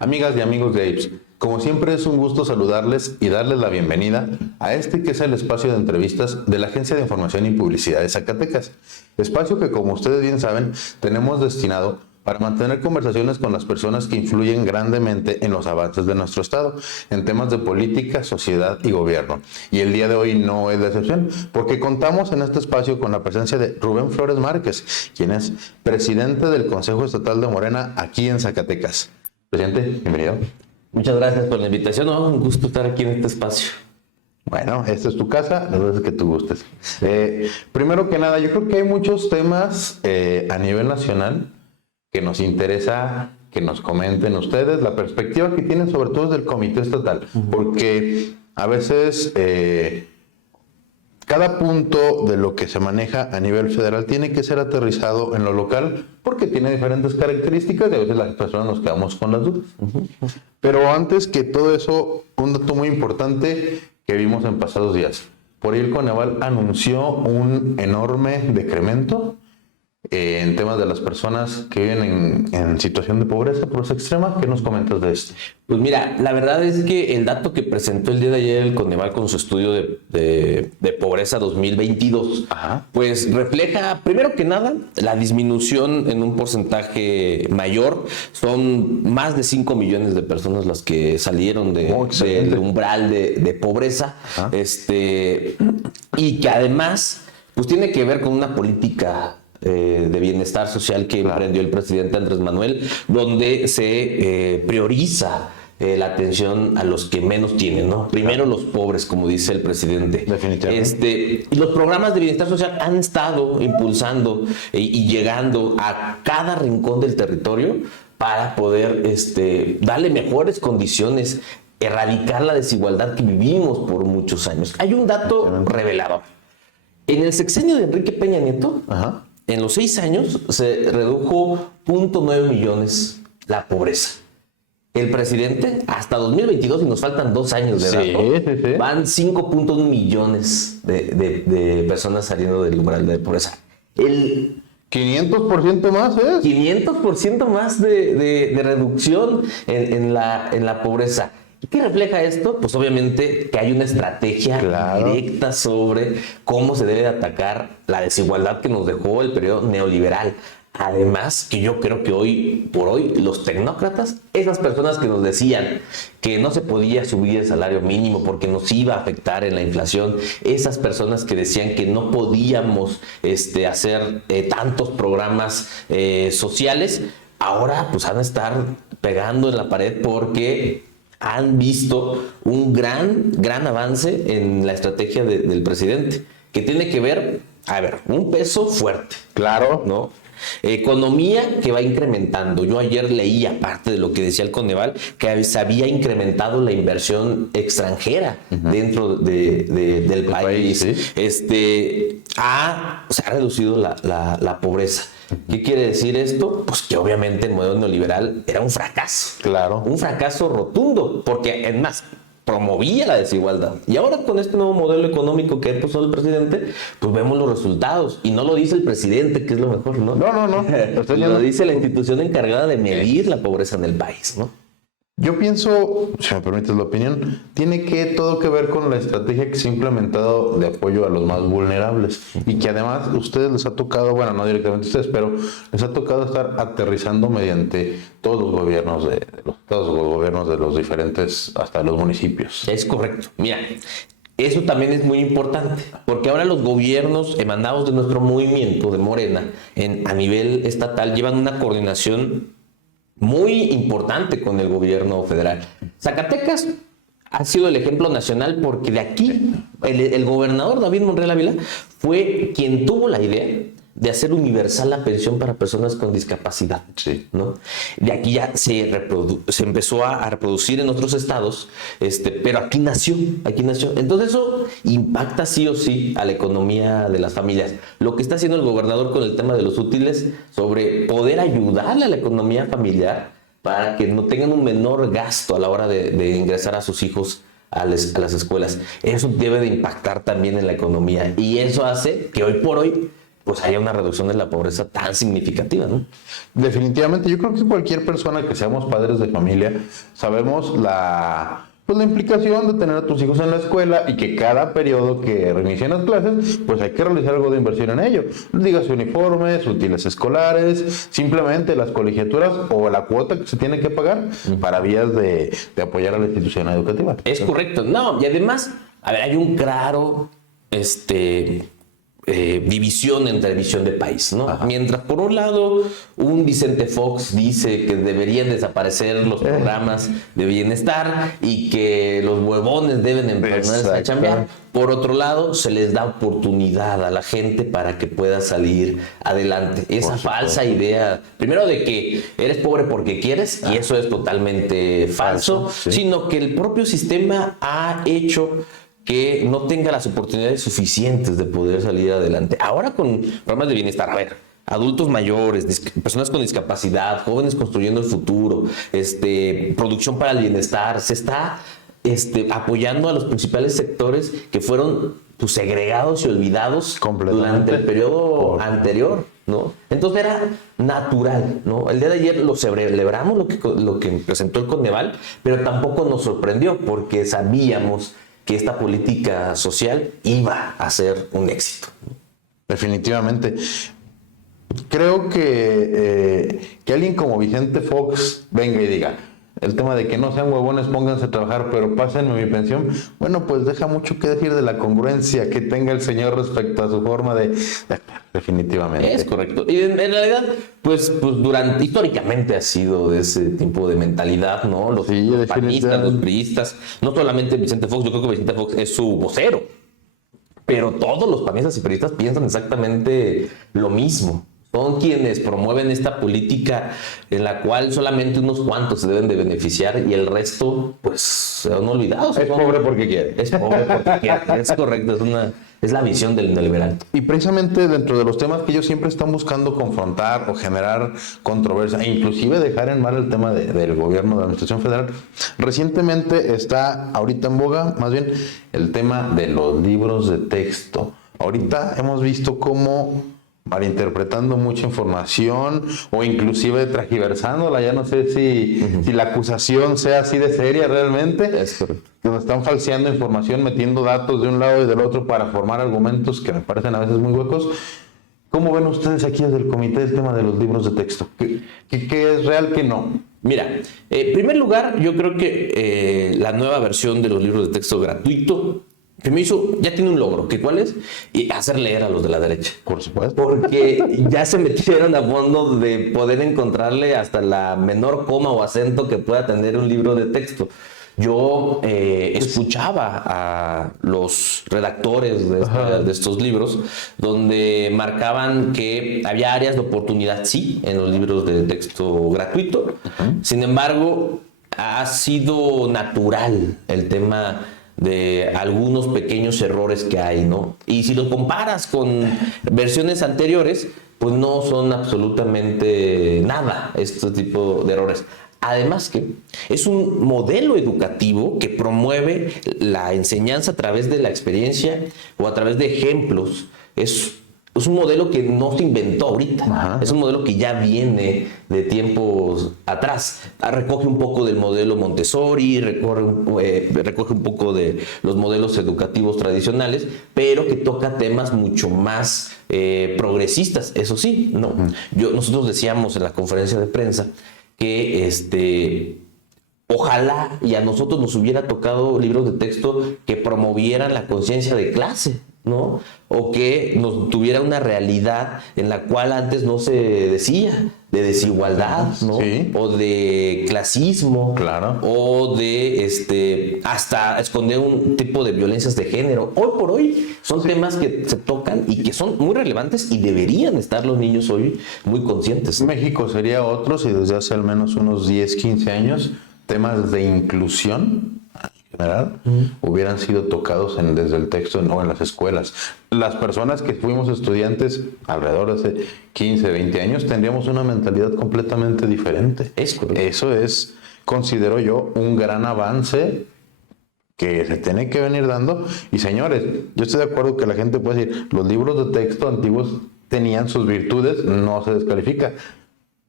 Amigas y amigos de AIPS, como siempre es un gusto saludarles y darles la bienvenida a este que es el espacio de entrevistas de la Agencia de Información y Publicidad de Zacatecas. Espacio que, como ustedes bien saben, tenemos destinado para mantener conversaciones con las personas que influyen grandemente en los avances de nuestro Estado, en temas de política, sociedad y gobierno. Y el día de hoy no es la excepción, porque contamos en este espacio con la presencia de Rubén Flores Márquez, quien es presidente del Consejo Estatal de Morena aquí en Zacatecas. Presidente, bienvenido. Muchas gracias por la invitación. No, un gusto estar aquí en este espacio. Bueno, esta es tu casa, las veces que tú gustes. Primero que nada, yo creo que hay muchos temas a nivel nacional que nos interesa que nos comenten ustedes, la perspectiva que tienen sobre todo desde el Comité Estatal, porque a veces cada punto de lo que se maneja a nivel federal tiene que ser aterrizado en lo local porque tiene diferentes características y a veces las personas nos quedamos con las dudas. Pero antes que todo eso, un dato muy importante que vimos en pasados días. Por ahí el Coneval anunció un enorme decremento en temas de las personas que viven en situación de pobreza, pobreza extrema. ¿Qué nos comentas de esto? Pues mira, la verdad es que el dato que presentó el día de ayer el Coneval con su estudio de pobreza 2022, pues refleja, primero que nada, la disminución en un porcentaje mayor. Son más de 5 millones de personas las que salieron del umbral de pobreza. Y que además, pues tiene que ver con una política de bienestar social que emprendió el presidente Andrés Manuel, donde se prioriza la atención a los que menos tienen, ¿no? Primero los pobres, como dice el presidente. Definitivamente. Y los programas de bienestar social han estado impulsando y llegando a cada rincón del territorio para poder darle mejores condiciones, erradicar la desigualdad que vivimos por muchos años. Hay un dato revelador. En el sexenio de Enrique Peña Nieto, en los 6 años se redujo 0.9 millones la pobreza. El presidente, hasta 2022, y nos faltan 2 años de dato, van 5.1 millones de personas saliendo del umbral de pobreza. El 500% más, ¿eh? 500% más de reducción en la pobreza. ¿Y qué refleja esto? Pues obviamente que hay una estrategia directa sobre cómo se debe atacar la desigualdad que nos dejó el periodo neoliberal. Además, que yo creo que hoy por hoy los tecnócratas, esas personas que nos decían que no se podía subir el salario mínimo porque nos iba a afectar en la inflación, esas personas que decían que no podíamos hacer tantos programas sociales, ahora pues van a estar pegando en la pared porque han visto un gran avance en la estrategia del presidente, que tiene que ver, un peso fuerte. Claro. ¿No? Economía que va incrementando. Yo ayer leí, aparte de lo que decía el Coneval, que se había incrementado la inversión extranjera dentro del país. Sí. Se ha reducido la pobreza. ¿Qué quiere decir esto? Pues que obviamente el modelo neoliberal era un fracaso. Claro. Un fracaso rotundo, porque en más promovía la desigualdad. Y ahora con este nuevo modelo económico que puso el presidente, pues vemos los resultados. Y no lo dice el presidente, que es lo mejor, ¿no? No. Lo dice la institución encargada de medir la pobreza en el país, ¿no? Yo pienso, si me permites la opinión, tiene todo que ver con la estrategia que se ha implementado de apoyo a los más vulnerables y que además ustedes les ha tocado, bueno, no directamente a ustedes, pero les ha tocado estar aterrizando mediante todos los gobiernos de los diferentes, hasta los municipios. Es correcto. Mira, eso también es muy importante, porque ahora los gobiernos emanados de nuestro movimiento de Morena a nivel estatal llevan una coordinación muy importante con el gobierno federal. Zacatecas ha sido el ejemplo nacional porque de aquí el gobernador David Monreal Ávila fue quien tuvo la idea de hacer universal la pensión para personas con discapacidad, ¿no? De aquí ya se empezó a reproducir en otros estados, pero aquí nació. Entonces eso impacta sí o sí a la economía de las familias. Lo que está haciendo el gobernador con el tema de los útiles sobre poder ayudarle a la economía familiar para que no tengan un menor gasto a la hora de ingresar a sus hijos a las escuelas. Eso debe de impactar también en la economía y eso hace que hoy por hoy pues haya una reducción de la pobreza tan significativa, ¿no? Definitivamente, yo creo que cualquier persona que seamos padres de familia, sabemos pues la implicación de tener a tus hijos en la escuela y que cada periodo que reinicien las clases, pues hay que realizar algo de inversión en ello. Dígase uniformes, útiles escolares, simplemente las colegiaturas o la cuota que se tiene que pagar para vías de apoyar a la institución educativa. Es correcto. No, y además, a ver, hay un claro, división entre visión de país, ¿no? Ajá. Mientras por un lado un Vicente Fox dice que deberían desaparecer los programas de bienestar y que los huevones deben emprender a chambear, por otro lado se les da oportunidad a la gente para que pueda salir adelante. Esa falsa idea, primero de que eres pobre porque quieres, y eso es totalmente falso, sí. Sino que el propio sistema ha hecho que no tenga las oportunidades suficientes de poder salir adelante. Ahora con programas de bienestar, a ver, adultos mayores, personas con discapacidad, jóvenes construyendo el futuro, producción para el bienestar, se está apoyando a los principales sectores que fueron pues, segregados y olvidados durante el periodo anterior, ¿no? Entonces era natural, ¿no? El día de ayer lo celebramos lo que presentó el Coneval, pero tampoco nos sorprendió porque sabíamos que esta política social iba a ser un éxito. Definitivamente. Creo que alguien como Vicente Fox venga y diga, el tema de que no sean huevones, pónganse a trabajar, pero pásenme mi pensión, bueno, pues deja mucho que decir de la congruencia que tenga el señor respecto a su forma de actuar, definitivamente. Es correcto. Y en realidad, pues históricamente ha sido de ese tipo de mentalidad, ¿no? Los panistas, los priistas, no solamente Vicente Fox, yo creo que Vicente Fox es su vocero, pero todos los panistas y priistas piensan exactamente lo mismo. Son quienes promueven esta política en la cual solamente unos cuantos se deben de beneficiar y el resto, pues, se han olvidado. Es pobre porque quiere. Es pobre porque quiere. Es correcto, es la visión del neoliberal. Y precisamente dentro de los temas que ellos siempre están buscando confrontar o generar controversia, e inclusive dejar en mal el tema del gobierno de la Administración Federal, recientemente está ahorita en boga, más bien, el tema de los libros de texto. Ahorita hemos visto cómo malinterpretando mucha información o inclusive transgiversándola, ya no sé si la acusación sea así de seria realmente. Es correcto. Que nos están falseando información, metiendo datos de un lado y del otro para formar argumentos que me parecen a veces muy huecos. ¿Cómo ven ustedes aquí desde el comité el tema de los libros de texto? ¿Qué es real, qué no? Mira, en primer lugar, yo creo que la nueva versión de los libros de texto gratuito ya tiene un logro, que ¿cuál es? Y hacer leer a los de la derecha. Por supuesto. Porque ya se metieron a fondo de poder encontrarle hasta la menor coma o acento que pueda tener un libro de texto. Yo escuchaba a los redactores de estos libros donde marcaban que había áreas de oportunidad, sí, en los libros de texto gratuito. Sin embargo, ha sido natural el tema de algunos pequeños errores que hay, ¿no? Y si lo comparas con versiones anteriores, pues no son absolutamente nada este tipo de errores. Además que es un modelo educativo que promueve la enseñanza a través de la experiencia o a través de ejemplos. Es un modelo que no se inventó ahorita. Ajá. Es un modelo que ya viene de tiempos atrás. Recoge un poco del modelo Montessori, recoge un poco de los modelos educativos tradicionales, pero que toca temas mucho más progresistas. Eso sí, ¿no? Nosotros decíamos en la conferencia de prensa que ojalá y a nosotros nos hubiera tocado libros de texto que promovieran la conciencia de clase, ¿no? O que nos tuviera una realidad en la cual antes no se decía, de desigualdad, ¿no? Sí. O de clasismo, claro. O de hasta esconder un tipo de violencias de género. Hoy por hoy son temas que se tocan y que son muy relevantes y deberían estar los niños hoy muy conscientes. México sería otro si desde hace al menos unos 10, 15 años temas de inclusión general hubieran sido tocados desde el texto o en las escuelas. Las personas que fuimos estudiantes alrededor de hace 15, 20 años tendríamos una mentalidad completamente diferente. Eso es, considero yo, un gran avance que se tiene que venir dando. Y señores, yo estoy de acuerdo que la gente puede decir, los libros de texto antiguos tenían sus virtudes, no se descalifica.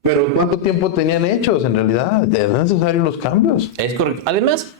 Pero ¿cuánto tiempo tenían hechos en realidad? ¿Es necesario los cambios? Es correcto. Además,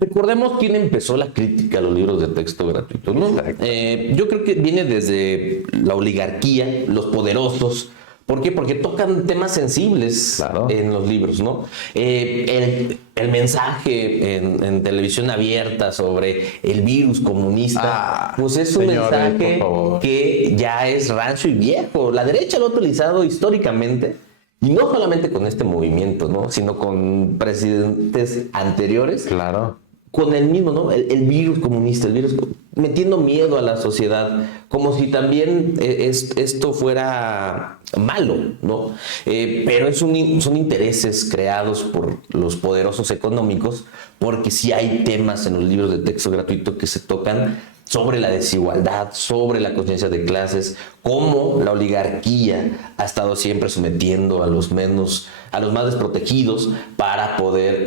recordemos quién empezó la crítica a los libros de texto gratuitos, ¿no? Yo creo que viene desde la oligarquía, los poderosos. ¿Por qué? Porque tocan temas sensibles, claro, en los libros, ¿no? El mensaje en televisión abierta sobre el virus comunista, pues es un mensaje que ya es rancio y viejo. La derecha lo ha utilizado históricamente, y no solamente con este movimiento, ¿no? Sino con presidentes anteriores. Claro. Con el mismo, ¿no? El virus comunista, el virus metiendo miedo a la sociedad, como si también esto fuera malo, ¿no? Pero son intereses creados por los poderosos económicos, porque sí hay temas en los libros de texto gratuito que se tocan sobre la desigualdad, sobre la conciencia de clases, cómo la oligarquía ha estado siempre sometiendo a los más desprotegidos para poder,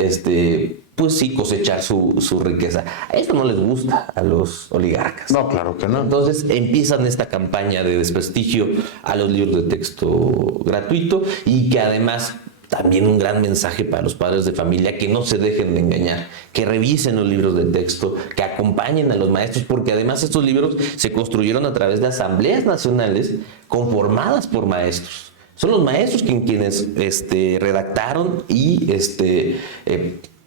pues sí, cosechar su riqueza. A esto no les gusta a los oligarcas. No, claro que no. Entonces empiezan esta campaña de desprestigio a los libros de texto gratuito, y que además también un gran mensaje para los padres de familia, que no se dejen de engañar, que revisen los libros de texto, que acompañen a los maestros, porque además estos libros se construyeron a través de asambleas nacionales conformadas por maestros. Son los maestros quienes redactaron y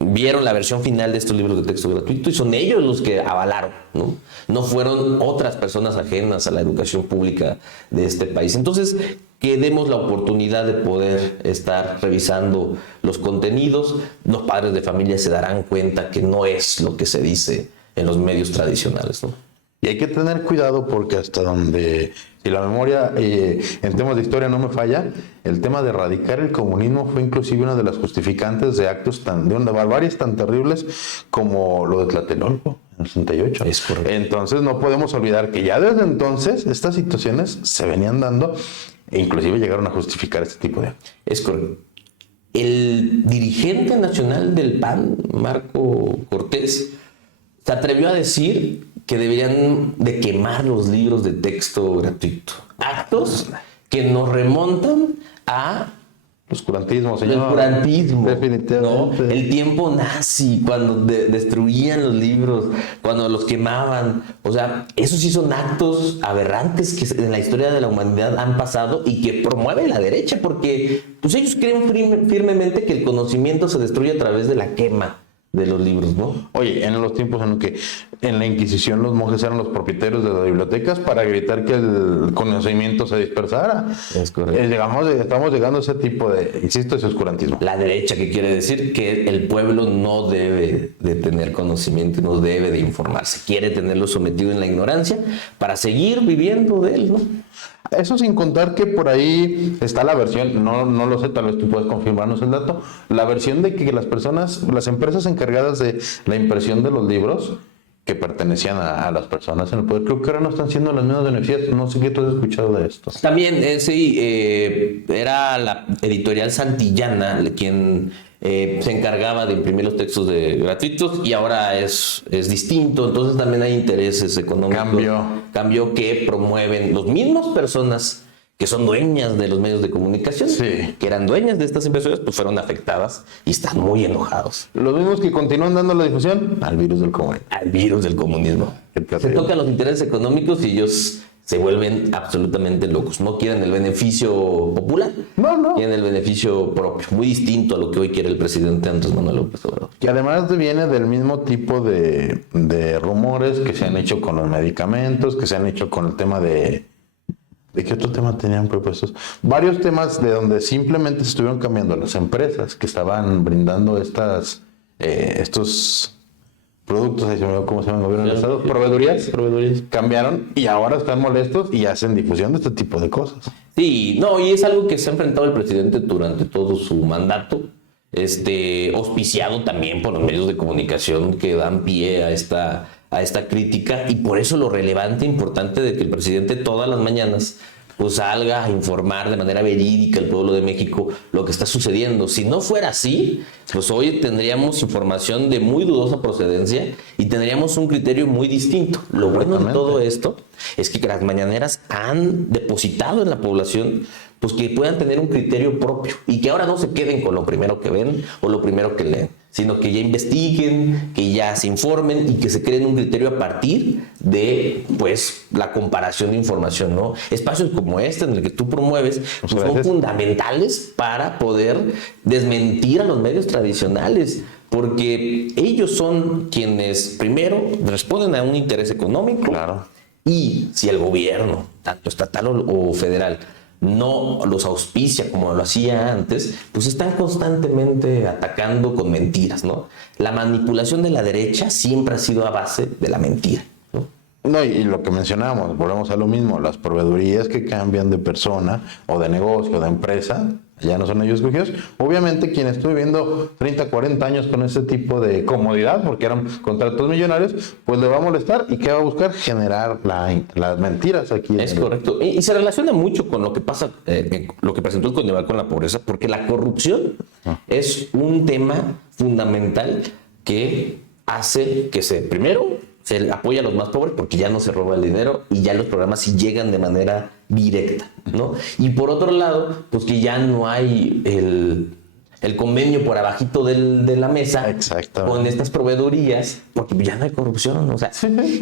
vieron la versión final de estos libros de texto gratuito, y son ellos los que avalaron, ¿no? No fueron otras personas ajenas a la educación pública de este país. Entonces, que demos la oportunidad de poder estar revisando los contenidos. Los padres de familia se darán cuenta que no es lo que se dice en los medios tradicionales, ¿no? Y hay que tener cuidado, porque hasta donde, si la memoria en temas de historia no me falla, el tema de erradicar el comunismo fue inclusive una de las justificantes de actos de una barbaries tan terribles como lo de Tlatelolco en el 68. Es correcto. Entonces no podemos olvidar que ya desde entonces estas situaciones se venían dando, e inclusive llegaron a justificar este tipo de actos. Es correcto. El dirigente nacional del PAN, Marco Cortés, se atrevió a decir que deberían de quemar los libros de texto gratuito. Actos que nos remontan a Oscurantismo, señor. el oscurantismo, Definitivamente. ¿no? El tiempo nazi, cuando destruían los libros, cuando los quemaban. O sea, esos sí son actos aberrantes que en la historia de la humanidad han pasado, y que promueve la derecha, porque pues ellos creen firmemente que el conocimiento se destruye a través de la quema de los libros, ¿no? Oye, en los tiempos en los que en la Inquisición los monjes eran los propietarios de las bibliotecas para evitar que el conocimiento se dispersara. Es correcto. Estamos llegando a ese tipo de, insisto, ese oscurantismo. La derecha, que quiere decir que el pueblo no debe de tener conocimiento, no debe de informarse, quiere tenerlo sometido en la ignorancia para seguir viviendo de él, ¿no? Eso sin contar que por ahí está la versión, no lo sé, tal vez tú puedes confirmarnos el dato, la versión de que las empresas encargadas de la impresión de los libros, que pertenecían a las personas en el poder, creo que ahora no están siendo las mismas beneficiadas. No sé qué tú has escuchado de esto. También, sí, era la editorial Santillana quien se encargaba de imprimir los textos gratuitos, y ahora es distinto. Entonces también hay intereses económicos. Cambio que promueven las mismas personas que son dueñas de los medios de comunicación, sí, que eran dueñas de estas empresas, pues fueron afectadas y están muy enojados. Los mismos que continúan dando la difusión al virus del comunismo. Al virus del comunismo. Se tocan los intereses económicos y ellos se vuelven absolutamente locos. No quieren el beneficio popular, no. Quieren el beneficio propio, muy distinto a lo que hoy quiere el presidente Andrés Manuel López Obrador. Que además viene del mismo tipo de rumores que se han hecho con los medicamentos, que se han hecho con el tema ¿de qué otro tema tenían propuestos? Varios temas de donde simplemente se estuvieron cambiando las empresas que estaban brindando estos productos, ahí se me olvidó cómo se llama el gobierno del estado, proveedurías, cambiaron y ahora están molestos y hacen difusión de este tipo de cosas. Sí, no, y es algo que se ha enfrentado el presidente durante todo su mandato, auspiciado también por los medios de comunicación que dan pie a esta crítica, y por eso lo relevante, importante de que el presidente todas las mañanas pues salga a informar de manera verídica al pueblo de México lo que está sucediendo. Si no fuera así, pues hoy tendríamos información de muy dudosa procedencia y tendríamos un criterio muy distinto. Lo bueno de todo esto es que las mañaneras han depositado en la población pues que puedan tener un criterio propio y que ahora no se queden con lo primero que ven o lo primero que leen, sino que ya investiguen, que ya se informen y que se creen un criterio a partir de, pues, la comparación de información, ¿no? Espacios como este en el que tú promueves pues, son fundamentales para poder desmentir a los medios tradicionales, porque ellos son quienes primero responden a un interés económico. Claro. Y si el gobierno, tanto estatal o federal, no los auspicia como lo hacía antes, pues están constantemente atacando con mentiras, ¿no? La manipulación de la derecha siempre ha sido a base de la mentira, ¿no? No, y lo que mencionábamos, volvemos a lo mismo, las proveedurías que cambian de persona o de negocio o de empresa, ya no son ellos escogidos. Obviamente quien estuvo viviendo 30, 40 años con ese tipo de comodidad, porque eran contratos millonarios, pues le va a molestar y ¿qué va a buscar? Generar las mentiras aquí. Es correcto. Y se relaciona mucho con lo que pasa, lo que presentó el Condeval con la pobreza, porque la corrupción es un tema fundamental que hace que primero se apoya a los más pobres porque ya no se roba el dinero y ya los programas sí llegan de manera directa, ¿no? Y por otro lado, pues que ya no hay el convenio por abajito de la mesa con estas proveedurías, porque ya no hay corrupción, o sea,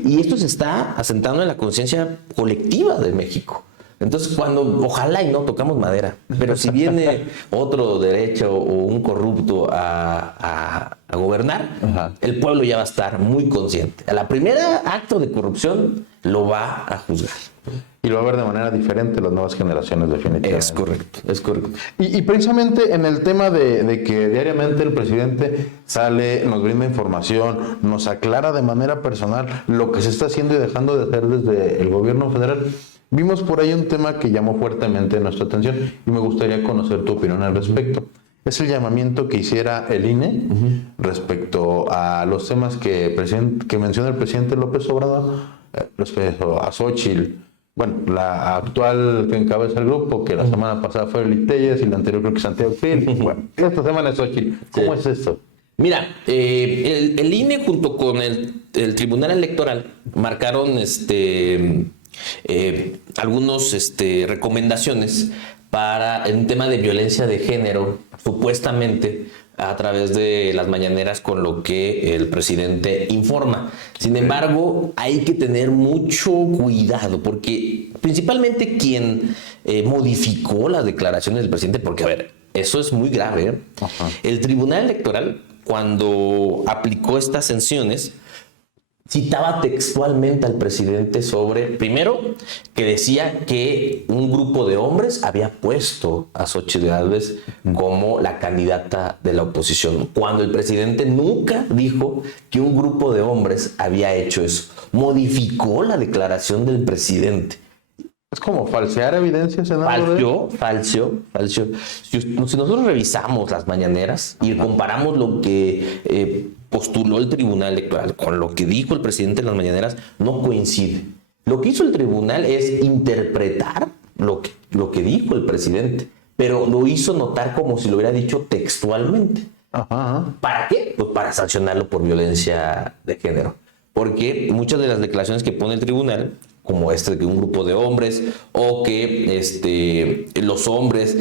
y esto se está asentando en la conciencia colectiva de México. Entonces, ojalá y no tocamos madera, pero si viene otro derecho o un corrupto a gobernar, el pueblo ya va a estar muy consciente. A la primera acto de corrupción lo va a juzgar. Y lo va a ver de manera diferente las nuevas generaciones, definitivamente. Es correcto, es correcto. Y precisamente en el tema de que diariamente el presidente sale, nos brinda información, nos aclara de manera personal lo que se está haciendo y dejando de hacer desde el gobierno federal, vimos por ahí un tema que llamó fuertemente nuestra atención y me gustaría conocer tu opinión al respecto. Es el llamamiento que hiciera el INE respecto a los temas que menciona el presidente López Obrador, respecto a Xóchitl. Bueno, la actual que encabeza el grupo, que la semana pasada fue Lili Telles y la anterior creo que Santiago Krill. Bueno, esta semana es Xóchitl. ¿Cómo es esto? Mira, el INE junto con el Tribunal Electoral marcaron algunos recomendaciones para un tema de violencia de género, supuestamente a través de las mañaneras con lo que el presidente informa. Sin embargo, hay que tener mucho cuidado porque principalmente quien modificó las declaraciones del presidente, porque a ver, eso es muy grave, ¿eh? El Tribunal Electoral, cuando aplicó estas sanciones, citaba textualmente al presidente sobre, primero, que decía que un grupo de hombres había puesto a Xóchitl Gálvez como la candidata de la oposición, cuando el presidente nunca dijo que un grupo de hombres había hecho eso. Modificó la declaración del presidente. Es como falsear evidencia, senador. Falseó. Si nosotros revisamos las mañaneras y comparamos lo que postuló el Tribunal Electoral con lo que dijo el presidente en las mañaneras, no coincide. Lo que hizo el tribunal es interpretar lo que dijo el presidente, pero lo hizo notar como si lo hubiera dicho textualmente. ¿Para qué? Pues para sancionarlo por violencia de género. Porque muchas de las declaraciones que pone el tribunal, como de que un grupo de hombres o que los hombres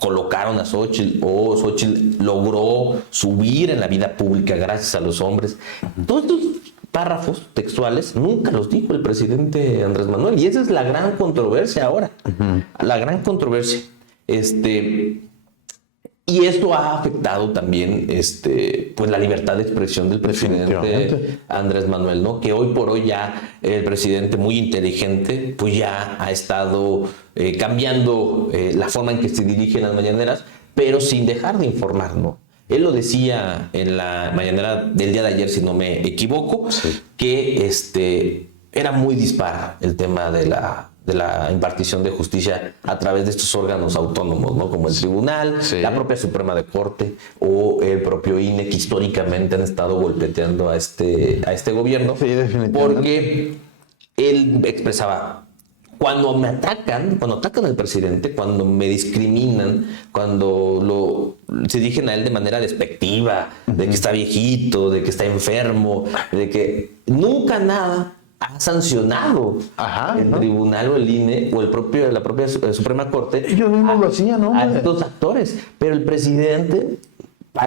colocaron a Xóchitl o Xóchitl logró subir en la vida pública gracias a los hombres. Todos estos párrafos textuales nunca los dijo el presidente Andrés Manuel y esa es la gran controversia ahora. La gran controversia. Y esto ha afectado también pues la libertad de expresión del presidente Andrés Manuel, ¿no? Que hoy por hoy ya el presidente muy inteligente pues ya ha estado cambiando la forma en que se dirigen las mañaneras, pero sin dejar de informar, ¿no? Él lo decía en la mañanera del día de ayer, si no me equivoco, que era muy dispar el tema de la impartición de justicia a través de estos órganos autónomos, ¿no? Como el tribunal, la propia Suprema de Corte o el propio INE, que históricamente han estado golpeteando a este gobierno, porque él expresaba cuando atacan al presidente, cuando me discriminan, cuando se dirigen a él de manera despectiva, de que está viejito, de que está enfermo, de que nunca nada ha sancionado el tribunal o el INE o la propia Suprema Corte. Ellos mismos lo hacían, ¿no? A estos actores. Pero el presidente,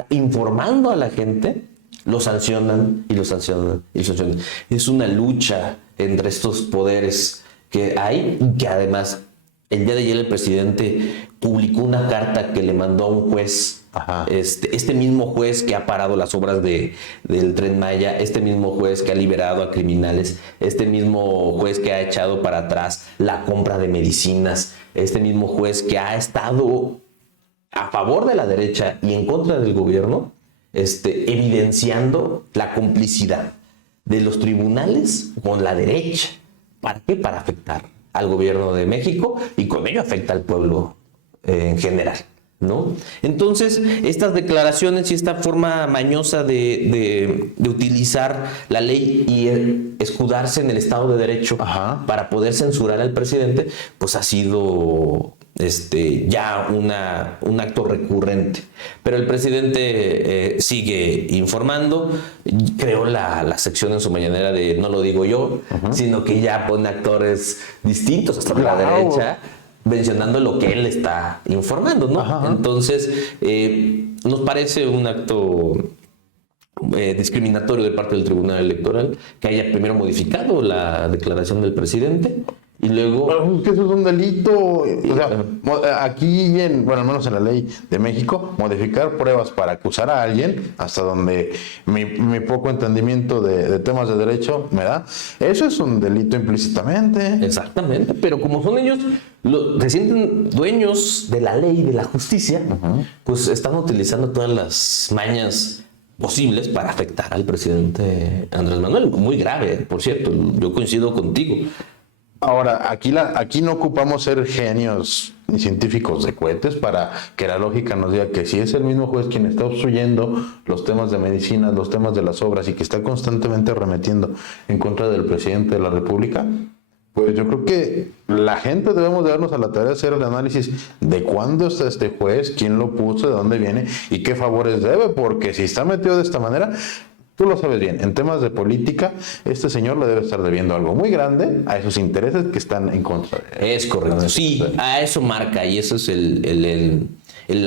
informando a la gente, lo sancionan y lo sancionan y lo sancionan. Es una lucha entre estos poderes que hay, y que además el día de ayer el presidente publicó una carta que le mandó a un juez. Este mismo juez que ha parado las obras del Tren Maya, este mismo juez que ha liberado a criminales, este mismo juez que ha echado para atrás la compra de medicinas, este mismo juez que ha estado a favor de la derecha y en contra del gobierno, evidenciando la complicidad de los tribunales con la derecha. ¿Para qué? Para afectar al gobierno de México y con ello afecta al pueblo en general, ¿no? Entonces, estas declaraciones y esta forma mañosa de utilizar la ley y escudarse en el Estado de Derecho para poder censurar al presidente, pues ha sido ya un acto recurrente. Pero el presidente sigue informando. Creó la sección en su mañanera de no lo digo yo, sino que ya pone actores distintos hasta la derecha, mencionando lo que él está informando, ¿no? Entonces, nos parece un acto discriminatorio de parte del Tribunal Electoral que haya primero modificado la declaración del presidente y luego... Pero es que eso es un delito. O sea, aquí, al menos en la ley de México, modificar pruebas para acusar a alguien, hasta donde mi poco entendimiento de temas de derecho me da, eso es un delito implícitamente. Exactamente, pero como son ellos, se sienten dueños de la ley y de la justicia, pues están utilizando todas las mañas posibles para afectar al presidente Andrés Manuel. Muy grave, por cierto, yo coincido contigo. Ahora, aquí no ocupamos ser genios ni científicos de cohetes para que la lógica nos diga que si es el mismo juez quien está obstruyendo los temas de medicina, los temas de las obras y que está constantemente arremetiendo en contra del presidente de la República, pues yo creo que la gente debemos de darnos a la tarea de hacer el análisis de cuándo está este juez, quién lo puso, de dónde viene y qué favores debe, porque si está metido de esta manera... Tú lo sabes bien, en temas de política, este señor le debe estar debiendo algo muy grande a esos intereses que están en contra de él. Es correcto, sí, a eso marca y eso es el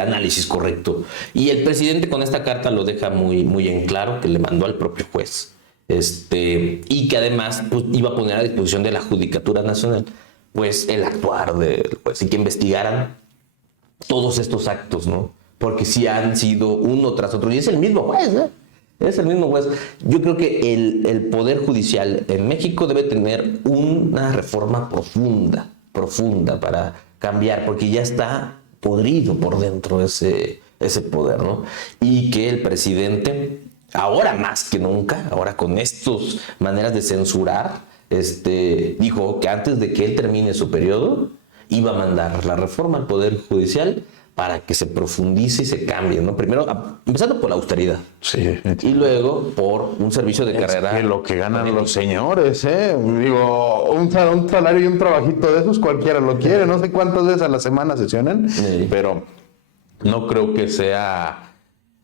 análisis correcto. Y el presidente con esta carta lo deja muy, muy en claro, que le mandó al propio juez. Y que además pues, iba a poner a disposición de la Judicatura Nacional pues el actuar del juez y que investigaran todos estos actos, ¿no? Porque sí han sido uno tras otro y es el mismo juez, ¿eh? Es el mismo juez. Yo creo que el Poder Judicial en México debe tener una reforma profunda para cambiar, porque ya está podrido por dentro ese poder, ¿no? Y que el presidente, ahora más que nunca, ahora con estas maneras de censurar, dijo que antes de que él termine su periodo, iba a mandar la reforma al Poder Judicial para que se profundice y se cambie, ¿no? Primero, empezando por la austeridad. Sí. Y luego por un servicio de carrera. Que lo que ganan los señores, Digo, un salario y un trabajito de esos cualquiera lo quiere. No sé cuántas veces a la semana sesionan, pero no creo que sea...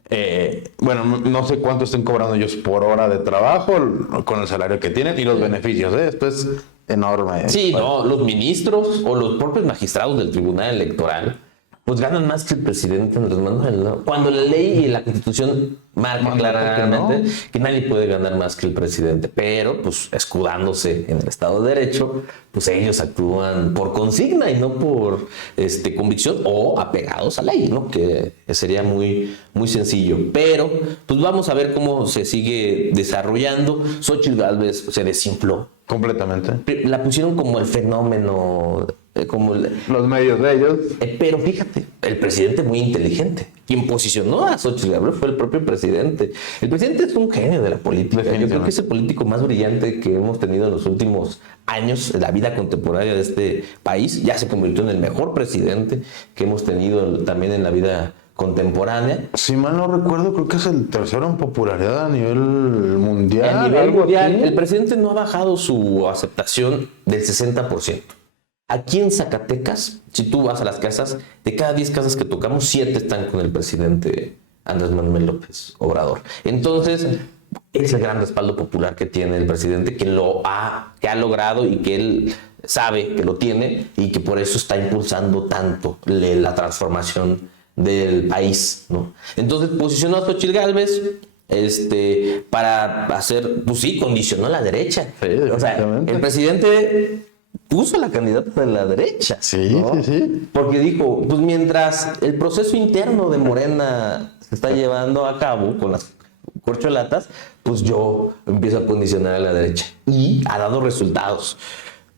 no sé cuánto estén cobrando ellos por hora de trabajo con el salario que tienen y los beneficios, Esto es enorme. Sí, no, los ministros o los propios magistrados del Tribunal Electoral pues ganan más que el presidente Andrés Manuel, ¿no? Cuando la ley y la Constitución marcan claramente que nadie puede ganar más que el presidente, pero pues escudándose en el Estado de Derecho, pues ellos actúan por consigna y no por convicción o apegados a la ley, ¿no? Que sería muy, muy sencillo. Pero pues vamos a ver cómo se sigue desarrollando. Xóchitl Gálvez se desinfló completamente. La pusieron como el fenómeno, los medios de ellos. Pero fíjate, el presidente muy inteligente. Quien posicionó a Xóchitl Gálvez fue el propio presidente. El presidente es un genio de la política. Yo creo que es el político más brillante que hemos tenido en los últimos años en la vida contemporánea de este país. Ya se convirtió en el mejor presidente que hemos tenido también en la vida contemporánea. Si mal no recuerdo, creo que es el tercero en popularidad a nivel mundial. A nivel mundial, el presidente no ha bajado su aceptación del 60%. Aquí en Zacatecas, si tú vas a las casas, de cada 10 casas que tocamos, 7 están con el presidente Andrés Manuel López Obrador. Entonces, es el gran respaldo popular que tiene el presidente, que ha logrado y que él sabe que lo tiene y que por eso está impulsando tanto la transformación del país, ¿no? Entonces posicionó a Xochitl Gálvez para hacer, pues sí, condicionó a la derecha. Sí, o sea, el presidente puso a la candidata de la derecha. Sí, ¿no? sí, sí. Porque dijo, pues mientras el proceso interno de Morena se está llevando a cabo con las corcholatas, pues yo empiezo a condicionar a la derecha. Y ha dado resultados.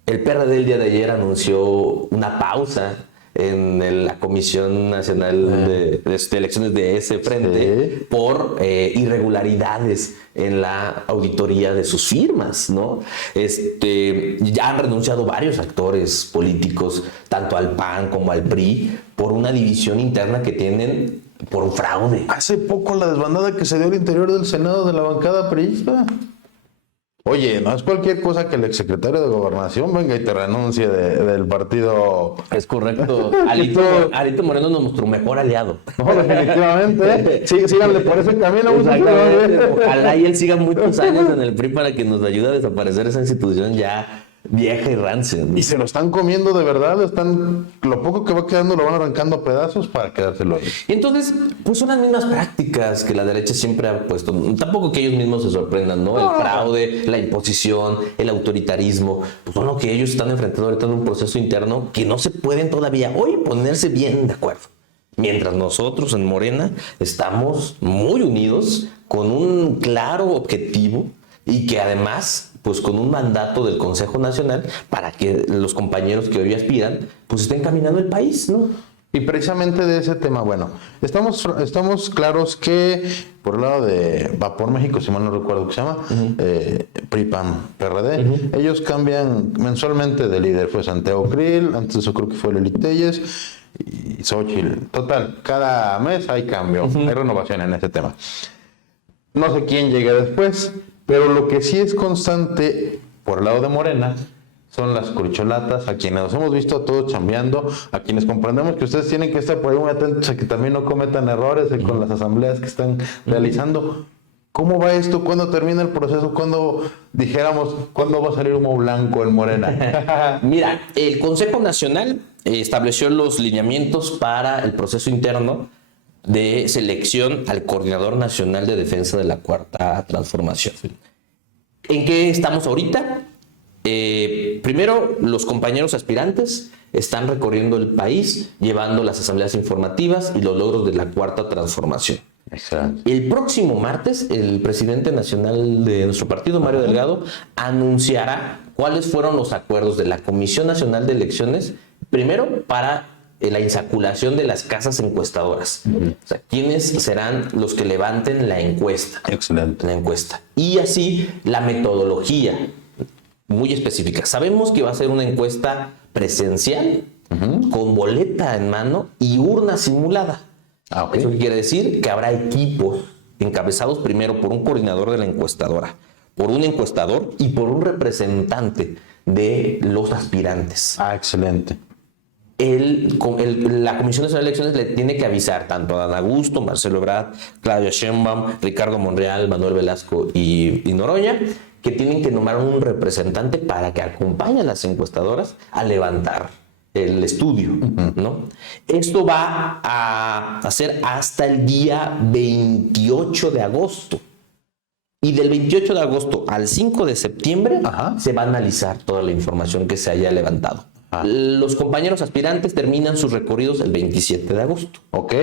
El PRD el día de ayer anunció una pausa en la Comisión Nacional de Elecciones de ese frente por irregularidades en la auditoría de sus firmas, ¿no? Ya han renunciado varios actores políticos, tanto al PAN como al PRI, por una división interna que tienen por un fraude. Hace poco la desbandada que se dio al interior del Senado de la bancada priista. Oye, no es cualquier cosa que el exsecretario de Gobernación venga y te renuncie del partido. Es correcto. Alito Moreno nos mostró un mejor aliado. No, definitivamente. Sí, síganle por ese camino. Ojalá y él siga muchos años en el PRI para que nos ayude a desaparecer esa institución ya vieja y rancia, ¿no? Y se lo están comiendo de verdad. Lo poco que va quedando lo van arrancando a pedazos para quedárselo ahí. Y entonces, pues son las mismas prácticas que la derecha siempre ha puesto. Tampoco que ellos mismos se sorprendan, ¿no? El fraude, la imposición, el autoritarismo, pues son lo que ellos están enfrentando ahorita en un proceso interno que no se pueden todavía hoy ponerse bien de acuerdo. Mientras nosotros en Morena estamos muy unidos con un claro objetivo y que además, pues con un mandato del Consejo Nacional para que los compañeros que hoy aspiran, pues estén caminando el país, ¿no? Y precisamente de ese tema, bueno, estamos claros que por el lado de Vapor México, si mal no recuerdo que se llama, PRI, PAN, PRD, ellos cambian mensualmente de líder. Fue Santiago Krill, antes de eso creo que fue Lili Telles y Xochitl. Total, cada mes hay cambio, hay renovación en ese tema. No sé quién llegue después, pero lo que sí es constante por el lado de Morena son las corcholatas, a quienes nos hemos visto todos chambeando, a quienes comprendemos que ustedes tienen que estar por ahí muy atentos a que también no cometan errores con las asambleas que están realizando. ¿Cómo va esto? ¿Cuándo termina el proceso? ¿Cuándo va a salir humo blanco en Morena? Mira, el Consejo Nacional estableció los lineamientos para el proceso interno de selección al Coordinador Nacional de Defensa de la Cuarta Transformación. ¿En qué estamos ahorita? Primero, los compañeros aspirantes están recorriendo el país, llevando las asambleas informativas y los logros de la Cuarta Transformación. Exacto. El próximo martes, el presidente nacional de nuestro partido, Mario Delgado, anunciará cuáles fueron los acuerdos de la Comisión Nacional de Elecciones, primero para la insaculación de las casas encuestadoras. O sea, ¿quiénes serán los que levanten la encuesta? Excelente. La encuesta. Y así la metodología muy específica. Sabemos que va a ser una encuesta presencial, con boleta en mano y urna simulada. Okay. Eso quiere decir que habrá equipos encabezados primero por un coordinador de la encuestadora, por un encuestador y por un representante de los aspirantes. Excelente. La Comisión Nacional de Elecciones le tiene que avisar tanto a Dan Augusto, Marcelo Ebrard, Claudia Sheinbaum, Ricardo Monreal, Manuel Velasco y Noroña, que tienen que nombrar un representante para que acompañe a las encuestadoras a levantar el estudio, ¿no? Esto va a hacer hasta el día 28 de agosto. Y del 28 de agosto al 5 de septiembre se va a analizar toda la información que se haya levantado. Los compañeros aspirantes terminan sus recorridos el 27 de agosto. Ok.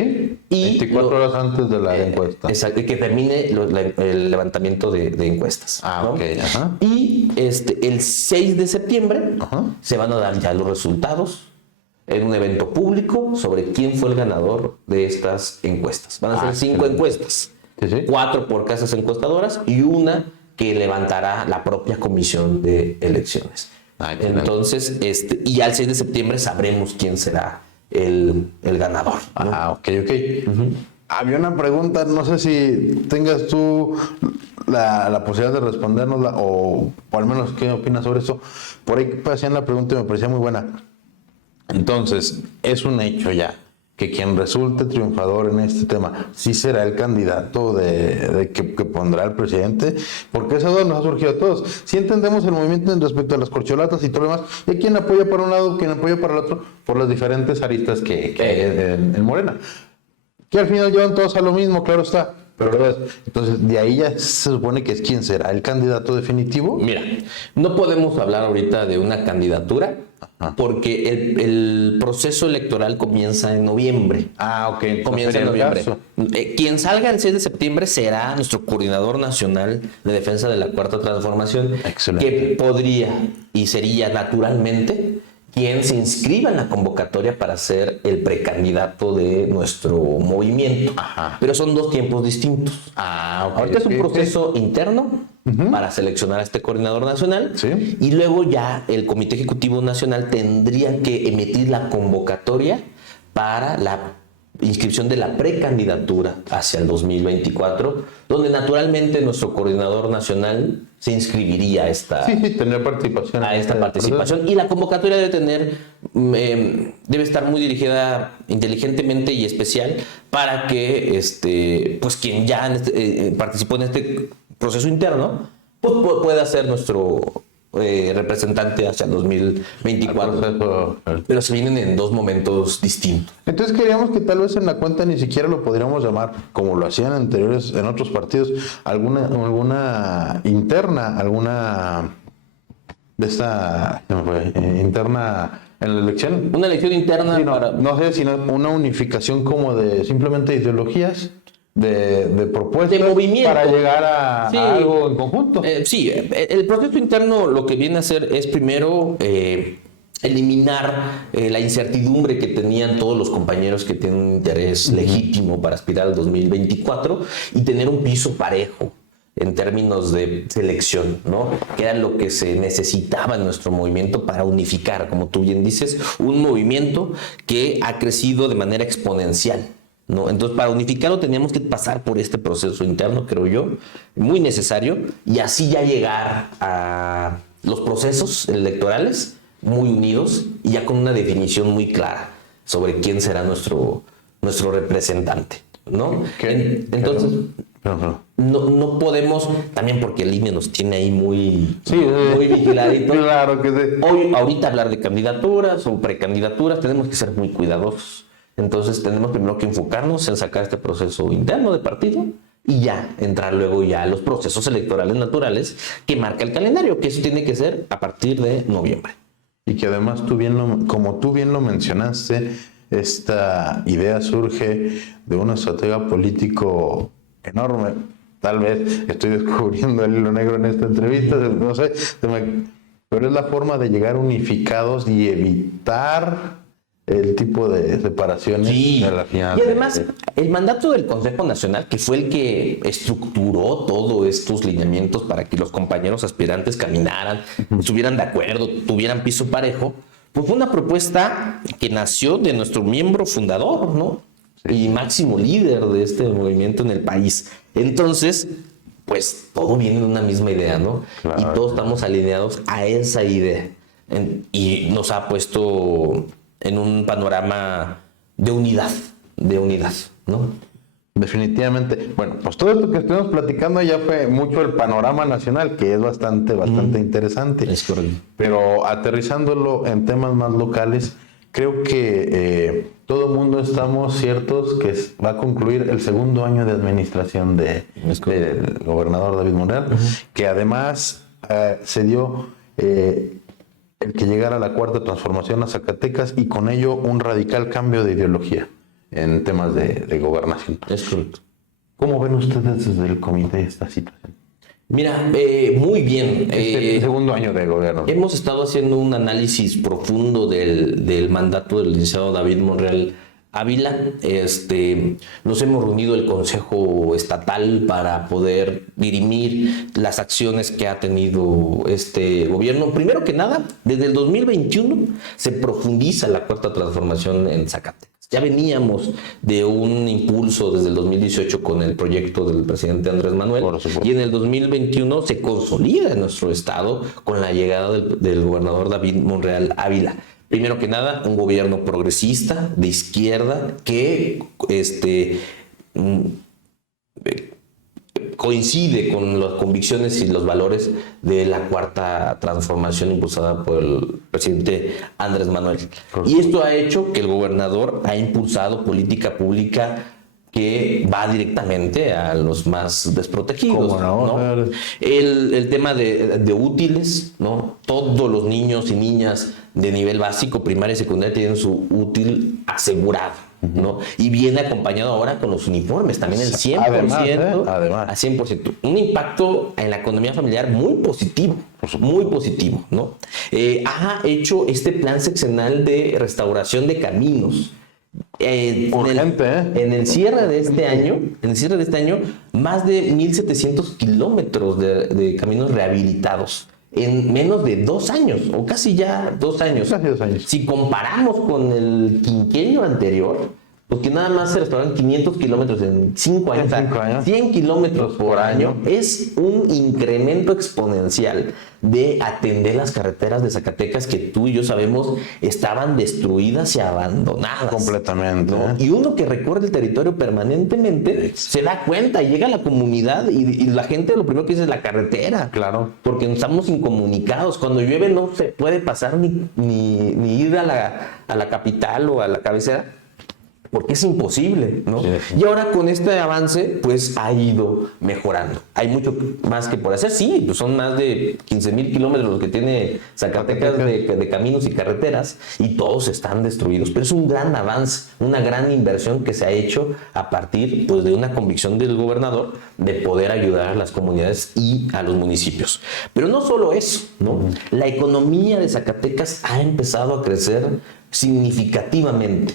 Y 24 horas antes de la encuesta. Exacto, que termine el levantamiento de encuestas. ¿no? Ok. Ajá. Y el 6 de septiembre se van a dar ya los resultados en un evento público sobre quién fue el ganador de estas encuestas. Van a ser 5 encuestas. Sí. 4 por casas encuestadoras y una que levantará la propia Comisión de Elecciones. Entonces, y al 6 de septiembre sabremos quién será el ganador, ¿no? Ok. Había una pregunta, no sé si tengas tú la posibilidad de respondernosla o al menos qué opinas sobre eso. Por ahí hacían la pregunta y me parecía muy buena. Entonces, es un hecho ya que quien resulte triunfador en este tema sí será el candidato que pondrá el presidente, porque esa duda nos ha surgido a todos. Si entendemos el movimiento en respecto a las corcholatas y todo lo demás, y quien apoya para un lado, quien apoya para el otro, por las diferentes aristas que hay en Morena. Que al final llevan todos a lo mismo, claro está. Pero entonces, de ahí ya se supone que es quién será el candidato definitivo. Mira, no podemos hablar ahorita de una candidatura porque el proceso electoral comienza en noviembre. Ah, ok. Comienza en noviembre. Quien salga el 6 de septiembre será nuestro coordinador nacional de defensa de la Cuarta Transformación. Excelente. Que podría y sería naturalmente quien se inscriba en la convocatoria para ser el precandidato de nuestro movimiento. Ajá. Pero son dos tiempos distintos. Ah, ok. Ahorita es un proceso interno para seleccionar a este coordinador nacional, Sí. y luego ya el Comité Ejecutivo Nacional tendría que emitir la convocatoria para la inscripción de la precandidatura hacia el 2024, donde naturalmente nuestro coordinador nacional se inscribiría a esta, tener participación. participación. Y la convocatoria debe tener, debe estar muy dirigida inteligentemente y especial para que pues quien ya participó en este proceso interno, pues pueda ser nuestro representante hacia el 2024. Pero se vienen en dos momentos distintos. Entonces queríamos que tal vez en la cuenta ni siquiera lo podríamos llamar, como lo hacían en otros partidos, alguna interna, alguna de esta interna en la elección. Una elección interna Sí, para... no sé, sino una unificación como de simplemente ideologías, de propuestas, de movimiento, para llegar a algo en conjunto. Sí, el proceso interno lo que viene a hacer es primero eliminar la incertidumbre que tenían todos los compañeros que tienen un interés legítimo para aspirar al 2024 y tener un piso parejo en términos de selección, ¿no? Que era lo que se necesitaba en nuestro movimiento para unificar, como tú bien dices, un movimiento que ha crecido de manera exponencial, ¿no? Entonces, para unificarlo teníamos que pasar por este proceso interno, creo yo, muy necesario, y así ya llegar a los procesos electorales muy unidos y ya con una definición muy clara sobre quién será nuestro representante, ¿no? Entonces, no podemos, también porque el INE nos tiene ahí muy vigiladito. Claro que sí. Ahorita hablar de candidaturas o precandidaturas, tenemos que ser muy cuidadosos. Entonces tenemos primero que enfocarnos en sacar este proceso interno de partido y ya entrar luego ya a los procesos electorales naturales que marca el calendario, que eso tiene que ser a partir de noviembre. Y que además como tú bien lo mencionaste, esta idea surge de un estratega político enorme. Tal vez estoy descubriendo el hilo negro en esta entrevista, no sé, pero es la forma de llegar unificados y evitar el tipo de separaciones de la final. Y además, el mandato del Consejo Nacional, que fue el que estructuró todos estos lineamientos para que los compañeros aspirantes caminaran, estuvieran de acuerdo, tuvieran piso parejo, pues fue una propuesta que nació de nuestro miembro fundador, ¿no? Sí. Y máximo líder de este movimiento en el país. Entonces, pues todo viene de una misma idea, ¿no? Claro. Y todos estamos alineados a esa idea. Y nos ha puesto en un panorama de unidad, ¿no? Definitivamente. Bueno, pues todo esto que estuvimos platicando ya fue mucho el panorama nacional, que es bastante interesante. Es correcto. Pero aterrizándolo en temas más locales, creo que todo el mundo estamos ciertos que va a concluir el segundo año de administración del gobernador David Monreal, que además se dio el que llegara a la Cuarta Transformación a Zacatecas y con ello un radical cambio de ideología en temas de gobernación. Es correcto. ¿Cómo ven ustedes desde el comité esta situación? Mira, muy bien. El segundo año de gobierno. Hemos estado haciendo un análisis profundo del mandato del licenciado David Monreal Ávila. Nos hemos reunido el Consejo Estatal para poder dirimir las acciones que ha tenido este gobierno. Primero que nada, desde el 2021 se profundiza la Cuarta Transformación en Zacatecas. Ya veníamos de un impulso desde el 2018 con el proyecto del presidente Andrés Manuel, y en el 2021 se consolida en nuestro estado con la llegada del gobernador David Monreal Ávila. Primero que nada, un gobierno progresista, de izquierda, que coincide con las convicciones y los valores de la cuarta transformación impulsada por el presidente Andrés Manuel. Y esto ha hecho que el gobernador ha impulsado política pública que va directamente a los más desprotegidos, ¿no? El tema de útiles, ¿no? Todos los niños y niñas de nivel básico, primaria y secundaria tienen su útil asegurado, ¿no? Y viene acompañado ahora con los uniformes, también el 100%, además. a 100%. Un impacto en la economía familiar muy positivo, ¿no? Ha hecho este plan sexenal de restauración de caminos. En el cierre de este año, más de 1,700 kilómetros de caminos rehabilitados en menos de 2 años, o casi ya 2 años. Casi 2 años. Si comparamos con el quinquenio anterior, porque nada más se restauraron 500 kilómetros en 5 años, 100 kilómetros por año, es un incremento exponencial de atender las carreteras de Zacatecas que tú y yo sabemos estaban destruidas y abandonadas. Completamente. ¿No? Y uno que recorre el territorio permanentemente se da cuenta, llega a la comunidad y la gente lo primero que dice es la carretera. Claro. Porque estamos incomunicados. Cuando llueve no se puede pasar ni ir a la capital o a la cabecera, porque es imposible, ¿no? Sí. Y ahora con este avance, pues ha ido mejorando. Hay mucho más que por hacer. Sí, pues son más de 15,000 kilómetros los que tiene Zacatecas de caminos y carreteras, y todos están destruidos. Pero es un gran avance, una gran inversión que se ha hecho a partir, pues, de una convicción del gobernador de poder ayudar a las comunidades y a los municipios. Pero no solo eso, ¿no? La economía de Zacatecas ha empezado a crecer significativamente.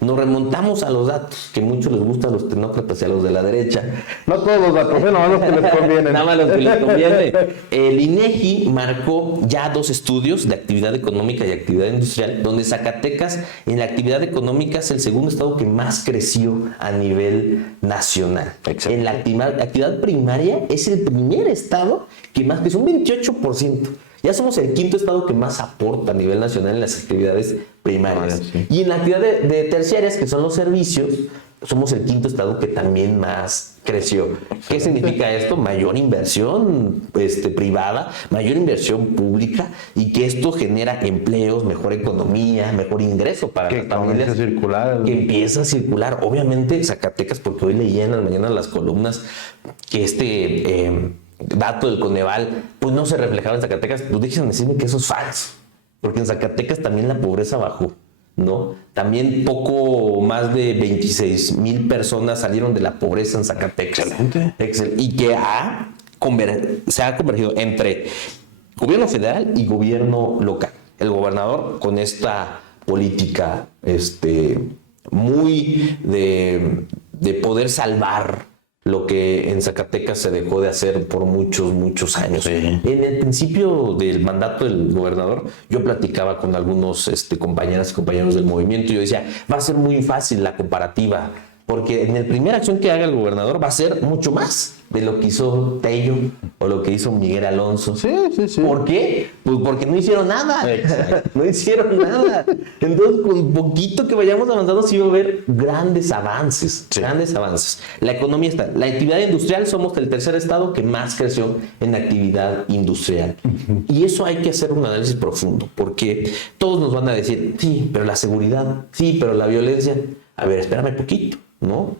Nos remontamos a los datos que muchos les gustan a los tecnócratas y a los de la derecha. No todos los datos, nada más los que les convienen. Nada más los que les conviene. El INEGI marcó ya 2 estudios de actividad económica y actividad industrial, donde Zacatecas en la actividad económica es el segundo estado que más creció a nivel nacional. Exacto. En la actividad primaria es el primer estado que más creció, un 28%. Ya somos el 5º estado que más aporta a nivel nacional en las actividades primarias. Sí. Y en la actividad de terciarias, que son los servicios, somos el 5º estado que también más creció. ¿Qué significa esto? Mayor inversión privada, mayor inversión pública, y que esto genera empleos, mejor economía, mejor ingreso para las familias. Que empieza a circular. Obviamente Zacatecas, porque hoy leía en las mañanas las columnas que dato del Coneval, pues no se reflejaba en Zacatecas. Pues déjenme decirme que eso es falso, porque en Zacatecas también la pobreza bajó, ¿no? También poco más de 26,000 personas salieron de la pobreza en Zacatecas. Excelente. Y que se ha convergido entre gobierno federal y gobierno local. El gobernador, con esta política muy de poder salvar lo que en Zacatecas se dejó de hacer por muchos años. Sí. En el principio del mandato del gobernador, yo platicaba con algunos compañeras y compañeros del movimiento, y yo decía, va a ser muy fácil la comparativa, porque en la primera acción que haga el gobernador va a ser mucho más de lo que hizo Tello o lo que hizo Miguel Alonso. Sí. ¿Por qué? Pues porque no hicieron nada. No hicieron nada. Entonces, con poquito que vayamos avanzando, sí va a haber grandes avances. Sí. Grandes avances. La economía está. La actividad industrial, somos el 3er estado que más creció en actividad industrial. Y eso hay que hacer un análisis profundo, porque todos nos van a decir, sí, pero la seguridad, sí, pero la violencia. A ver, espérame poquito, ¿no?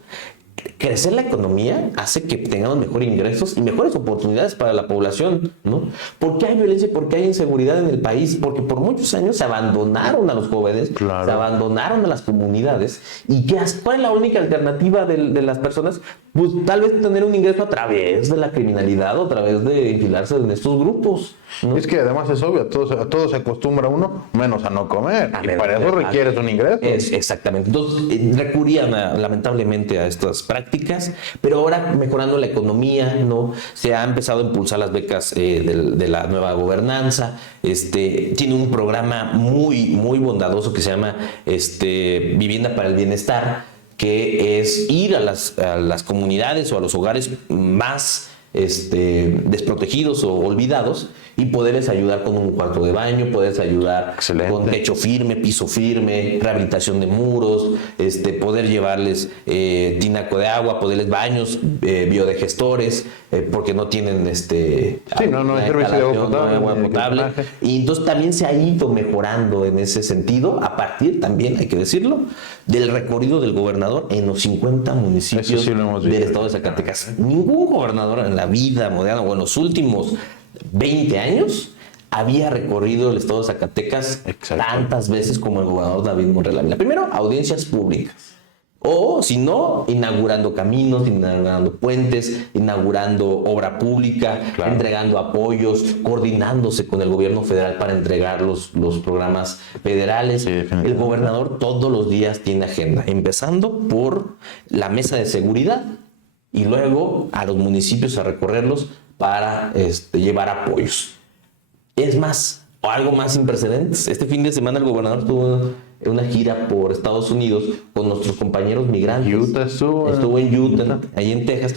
Crecer la economía hace que tengamos mejores ingresos y mejores oportunidades para la población, ¿no? ¿Por qué hay violencia y por qué hay inseguridad en el país? Porque por muchos años se abandonaron a los jóvenes, claro, se abandonaron a las comunidades. ¿Y cuál es la única alternativa de las personas? Pues tal vez tener un ingreso a través de la criminalidad o a través de infilarse en estos grupos, ¿no? Es que además es obvio, a todo se acostumbra uno, menos a no comer. Y para eso requieres un ingreso. Exactamente. Entonces recurrían lamentablemente a estas prácticas, pero ahora mejorando la economía, ¿no? Se ha empezado a impulsar las becas de la nueva gobernanza. Tiene un programa muy bondadoso que se llama Vivienda para el Bienestar, que es ir a las comunidades o a los hogares más desprotegidos o olvidados y poderles ayudar con un cuarto de baño, poderles ayudar con techo firme, piso firme, rehabilitación de muros, poder llevarles tinaco de agua, poderles baños biodigestores, porque no tienen no hay servicio de agua potable. Y entonces también se ha ido mejorando en ese sentido, a partir también, hay que decirlo, del recorrido del gobernador en los 50 municipios del estado de Zacatecas. Ningún gobernador en la vida moderna o en los últimos 20 años había recorrido el estado de Zacatecas tantas veces como el gobernador David Monreal Ávila. Primero, audiencias públicas. O, si no, inaugurando caminos, inaugurando puentes, inaugurando obra pública, entregando apoyos, coordinándose con el gobierno federal para entregar los programas federales. El gobernador todos los días tiene agenda, empezando por la mesa de seguridad y luego a los municipios a recorrerlos para llevar apoyos. Es más, o algo más sin precedentes. Este fin de semana el gobernador estuvo en una gira por Estados Unidos con nuestros compañeros migrantes. Estuvo en Utah, ahí en Texas,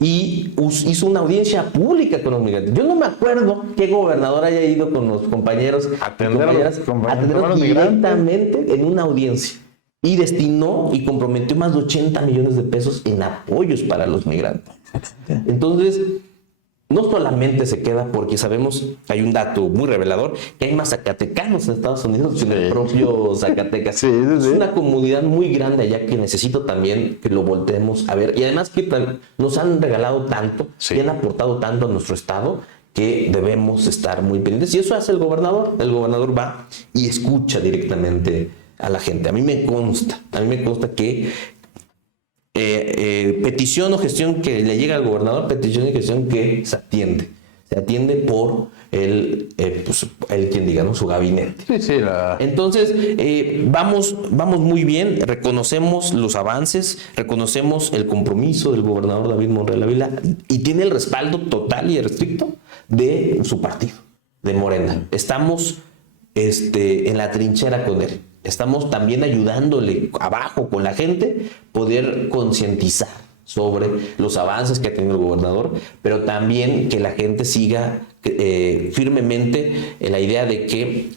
y hizo una audiencia pública con los migrantes. Yo no me acuerdo qué gobernador haya ido con los compañeros a atenderlos directamente en una audiencia. Y destinó y comprometió más de 80 millones de pesos en apoyos para los migrantes. Entonces, no solamente se queda, porque sabemos, hay un dato muy revelador, que hay más zacatecanos en Estados Unidos que en el propio Zacatecas. Es una comunidad muy grande allá que necesito también que lo volteemos a ver. Y además que nos han regalado tanto, y han aportado tanto a nuestro estado, que debemos estar muy pendientes. Y eso hace el gobernador. El gobernador va y escucha directamente a la gente. A mí me consta que petición o gestión que le llega al gobernador, petición y gestión que se atiende por el quien diga, ¿no? Su gabinete. Entonces, vamos muy bien, reconocemos los avances, reconocemos el compromiso del gobernador David Monreal Ávila y tiene el respaldo total y estricto de su partido, de Morena. Estamos en la trinchera con él. Estamos también ayudándole abajo con la gente, poder concientizar sobre los avances que ha tenido el gobernador, pero también que la gente siga firmemente en la idea de que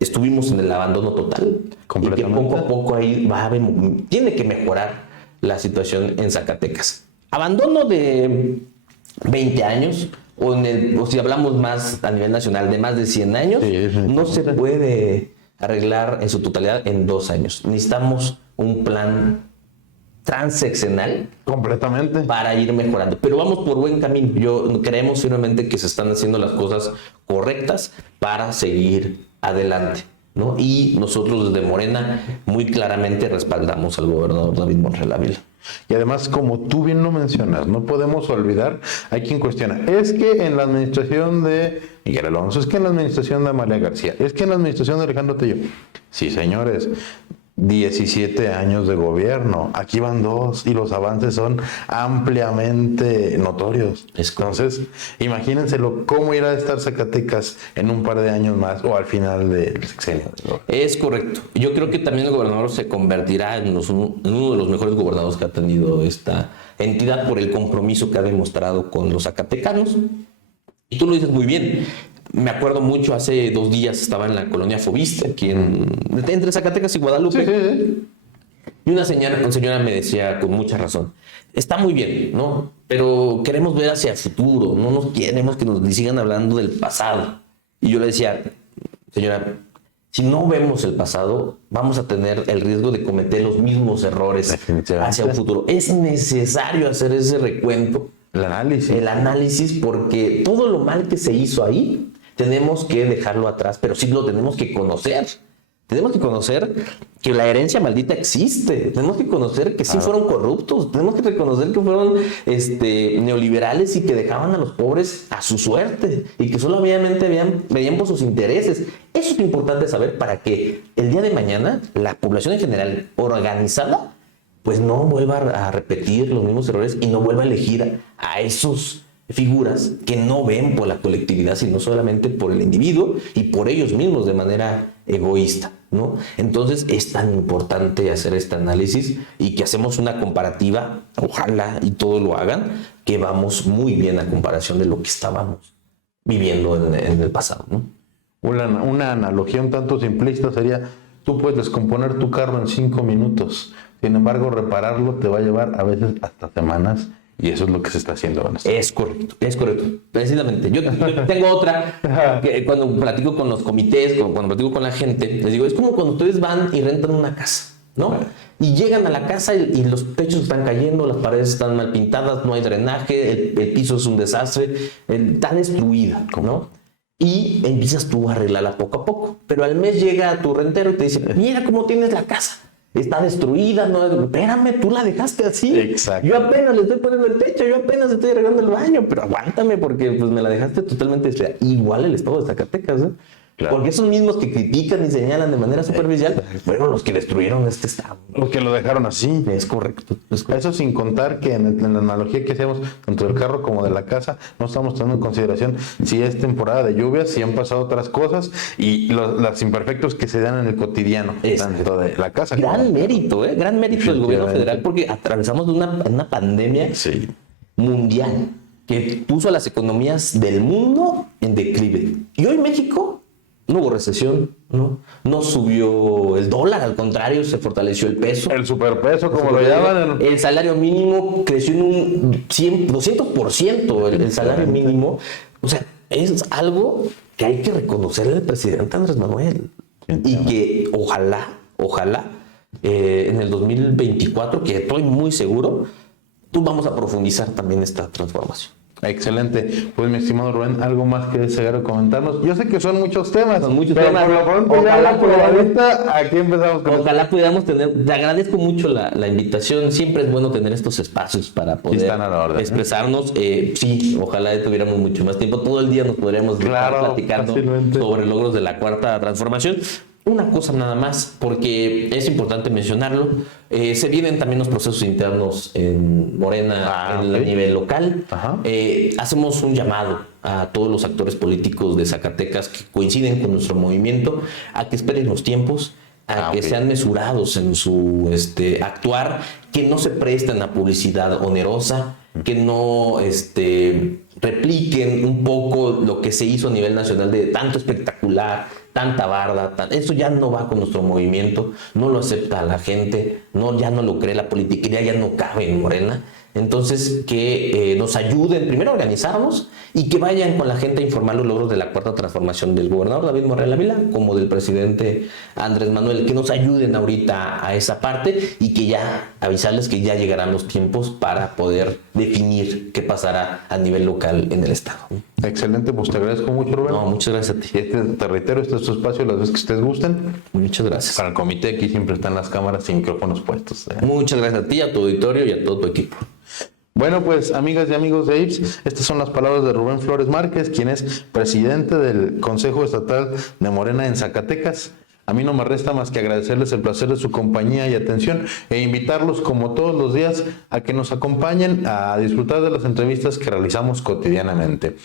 estuvimos en el abandono total y que poco a poco ahí tiene que mejorar la situación en Zacatecas. Abandono de 20 años, o si hablamos más a nivel nacional, de más de 100 años, no se puede arreglar en su totalidad en 2 años. Necesitamos un plan transeccional completamente para ir mejorando, pero vamos por buen camino. Creemos firmemente que se están haciendo las cosas correctas para seguir adelante, ¿no? Y nosotros desde Morena muy claramente respaldamos al gobernador David Monreal Ávila. Y además, como tú bien lo mencionas, no podemos olvidar, hay quien cuestiona, es que en la administración de Miguel Alonso, es que en la administración de Amalia García, es que en la administración de Alejandro Tello. Sí, señores, 17 años de gobierno, aquí van 2 y los avances son ampliamente notorios. Entonces, imagínense cómo irá a estar Zacatecas en un par de años más o al final del sexenio. Es correcto. Yo creo que también el gobernador se convertirá en uno de los mejores gobernadores que ha tenido esta entidad por el compromiso que ha demostrado con los zacatecanos. Y tú lo dices muy bien. Me acuerdo mucho, hace 2 días estaba en la colonia Fobiste, aquí entre Zacatecas y Guadalupe. Y una señora me decía con mucha razón, está muy bien, ¿no? Pero queremos ver hacia el futuro, no nos queremos que nos sigan hablando del pasado. Y yo le decía, señora, si no vemos el pasado, vamos a tener el riesgo de cometer los mismos errores hacia el futuro. Es necesario hacer ese recuento. El análisis, porque todo lo mal que se hizo ahí, tenemos que dejarlo atrás, pero sí lo tenemos que conocer. Tenemos que conocer que la herencia maldita existe. Tenemos que conocer que sí fueron corruptos. Tenemos que reconocer que fueron neoliberales y que dejaban a los pobres a su suerte y que solamente veían por sus intereses. Eso es importante saber para que el día de mañana la población en general organizada pues no vuelva a repetir los mismos errores y no vuelva a elegir a esos figuras que no ven por la colectividad, sino solamente por el individuo y por ellos mismos de manera egoísta. ¿no? Entonces es tan importante hacer este análisis y que hacemos una comparativa, ojalá y todos lo hagan, que vamos muy bien a comparación de lo que estábamos viviendo en el pasado, ¿no? Una analogía un tanto simplista sería, tú puedes descomponer tu carro en 5 minutos, sin embargo repararlo te va a llevar a veces hasta semanas, y eso es lo que se está haciendo ahora. Es correcto, precisamente. Yo tengo otra, que cuando platico con los comités, cuando platico con la gente, les digo, es como cuando ustedes van y rentan una casa, ¿no? Y llegan a la casa y los techos están cayendo, las paredes están mal pintadas, no hay drenaje, el piso es un desastre, está destruida, ¿no? Y empiezas tú a arreglarla poco a poco. Pero al mes llega tu rentero y te dice, mira cómo tienes la casa. Está destruida, no, espérame, tú la dejaste así. Exacto. Yo apenas le estoy poniendo el techo, yo apenas estoy arreglando el baño, pero aguántame porque pues me la dejaste totalmente destruida. Igual el estado de Zacatecas, ¿eh? Claro. Porque esos mismos que critican y señalan de manera superficial fueron los que destruyeron este estado. Los que lo dejaron así. Es correcto. Eso sin contar que en la analogía que hacemos tanto del carro como de la casa, no estamos tomando en consideración si es temporada de lluvias, si han pasado otras cosas y los imperfectos que se dan en el cotidiano, tanto de la casa. Gran mérito del gobierno federal, porque atravesamos una pandemia mundial que puso a las economías del mundo en declive. Y hoy México no hubo recesión, no subió el dólar, al contrario, se fortaleció el peso. El superpeso, como lo llaman. El salario mínimo creció en un 200%, el salario mínimo. O sea, es algo que hay que reconocerle al presidente Andrés Manuel. Y que ojalá, en el 2024, que estoy muy seguro, vamos a profundizar también esta transformación. Excelente. Pues mi estimado Rubén, ¿algo más que desear comentarnos? Yo sé que son muchos temas. Son muchos temas. Por lo pronto, aquí empezamos con ojalá pudiéramos tener, te agradezco mucho la invitación. Siempre es bueno tener estos espacios para poder expresarnos. Sí, ojalá tuviéramos mucho más tiempo. Todo el día nos podríamos estar platicando sobre logros de la cuarta transformación. Una cosa nada más, porque es importante mencionarlo. Se vienen también los procesos internos en Morena a nivel local. Hacemos un llamado a todos los actores políticos de Zacatecas que coinciden con nuestro movimiento a que esperen los tiempos, a que sean mesurados en su actuar, que no se presten a publicidad onerosa, que no repliquen un poco lo que se hizo a nivel nacional de tanto espectacular, tanta barda, eso ya no va con nuestro movimiento, no lo acepta la gente, ya no lo cree, la politiquería ya no cabe en Morena. Entonces, que nos ayuden primero a organizarnos y que vayan con la gente a informar los logros de la cuarta transformación del gobernador David Monreal Ávila como del presidente Andrés Manuel, que nos ayuden ahorita a esa parte y que ya avisarles que ya llegarán los tiempos para poder definir qué pasará a nivel local en el estado. Excelente, pues te agradezco mucho, Rubén. No, muchas gracias a ti. Te reitero, este es tu espacio las veces que ustedes gusten. Muchas gracias. Para el comité aquí siempre están las cámaras y micrófonos puestos. Muchas gracias a ti, a tu auditorio y a todo tu equipo. Bueno, pues amigas y amigos de IPS, estas son las palabras de Rubén Flores Márquez, quien es presidente del Consejo Estatal de Morena en Zacatecas. A mí no me resta más que agradecerles el placer de su compañía y atención e invitarlos como todos los días a que nos acompañen a disfrutar de las entrevistas que realizamos cotidianamente.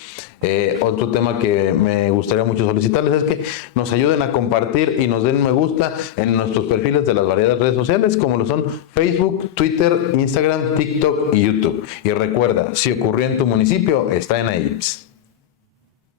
Otro tema que me gustaría mucho solicitarles es que nos ayuden a compartir y nos den me gusta en nuestros perfiles de las variadas redes sociales como lo son Facebook, Twitter, Instagram, TikTok y YouTube. Y recuerda, si ocurrió en tu municipio, está en IPS.